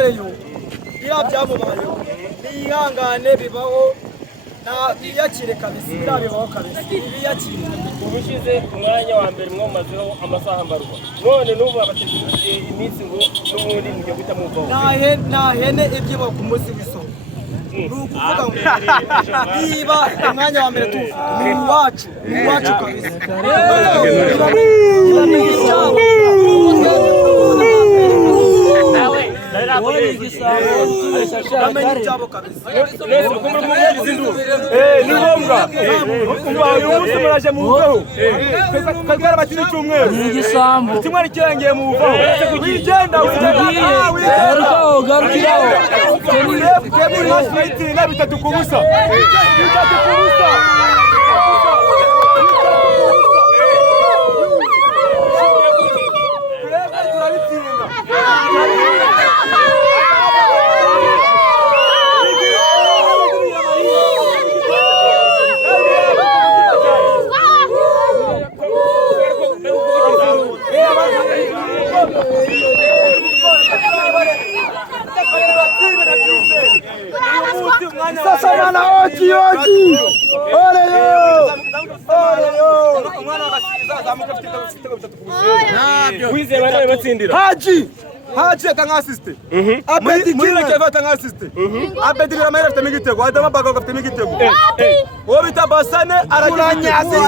Reyo biriya byamubayeho niyihangane bibaho biyakire kabisa biriya bibaho kabisa biyakire. Ubushize umwanya wa mbere mwomazeho amasaha mbarwa none n'ubu abategereje iminsi ngo n'ubundi mujye guhita muvaho nta hene ibyiba ku munsi w'isoko ni ukuvuga ngo niba umwanya wa mbere tuwufite ni uwacu kabisa. ni ngombwa uyu munsi muraje muvaho kagara batini cyumweru kimwe kirangiye muvaho wigenda garukiraho kemuri hasi na bitatu kubusa Sasa mwana oji wizeye bane batsindira Haji atanga assiste Abedi kile atanga assiste Abedi biramahera afite igitego Adama Bagago afite igitego uwo bita Basane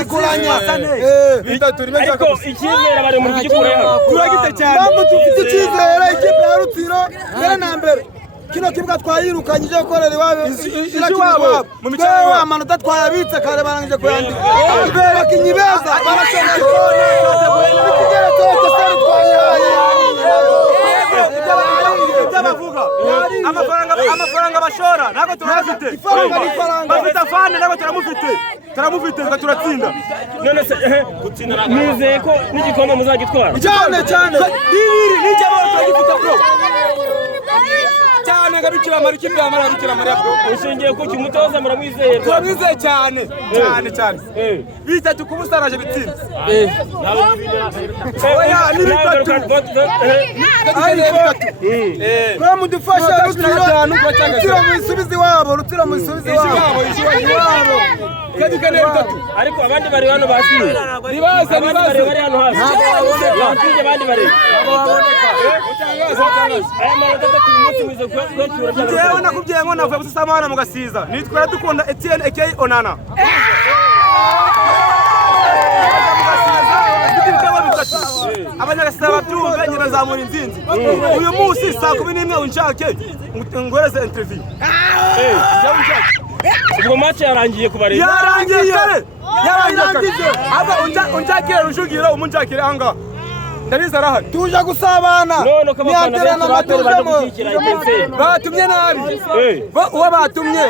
kuranya bitatu rimwe ariko icyizere bari mu gikureho turagite cyane ntabwo dufite icyizere ikipe ya Rutsiro mbere na mbere kino kibuga twayirukanyije gukorera iwabo iwabo mu mikino amanota twayabitse kare barangije kuyandika abakinnyi beza barashaka ikigero cyose sari twayahaye bavuga amafaranga bashora nako turafite bafite afane nako turamufite turatsinda none se gutsinda nizeye ko n'igikombe muzagitwara cyane bibiri n'icyo turagifite bro cyane gabikira marikipe y'amara bikira Maria bro ushingiye ku cyumutoza muramwizeye turamwizeye cyane bitatu kubusaraje bitsinze oya ni bitatu kwa mudufasha Rutsiro mwisubizi wabo kadukane bitatu ariko abandi bari hano basiye nibaze bari hano hasi abandi bari aya manota atatu umunsi mwiza kwecyura jewe nakubwiye ngo navuye gusamana mu Gasiza nitwara dukunda Etienne aka Onana abanyagasiza babyumve nyina zamura inzinzi uyu munsi saa 11 unshake ngoreze interview ubwo match yarangiye kubareba yarangije aba unshakire rujugira umunshakire anga ndabiza arahari tuje gusabana none ko abafana n'amatujemo baje gushyikira intensity batumye nabi uwo batumye